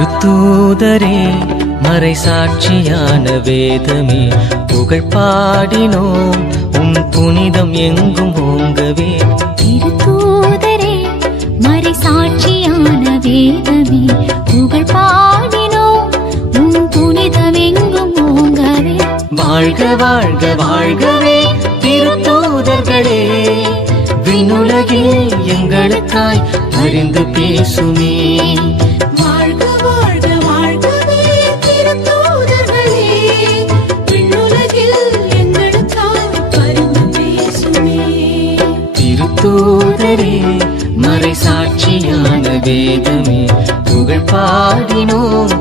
திருத்தூதரே மறை சாட்சியான வேதமே புகழ் பாடினோம் உம் புனிதம் எங்கும் ஓங்கவே. திருத்தூதரே மறை சாட்சியான வேதமே புகழ் பாடினோம் உம் புனிதம் எங்கும் ஓங்கவே. வாழ்க வாழ்க வாழ்கவே திருத்தூதர்களே, விண்ணுலகில் எங்களுக்காய் பரிந்து பேசுமே. வாழ்க வாழ்க வாழ்கவே திருத்தூதர்களே, விண்ணுலகில் எங்களுக்காய் பரிந்து பேசுமே. திருத்தூதரே மறை சாட்சியான வேதமே புகழ் பாடினோம்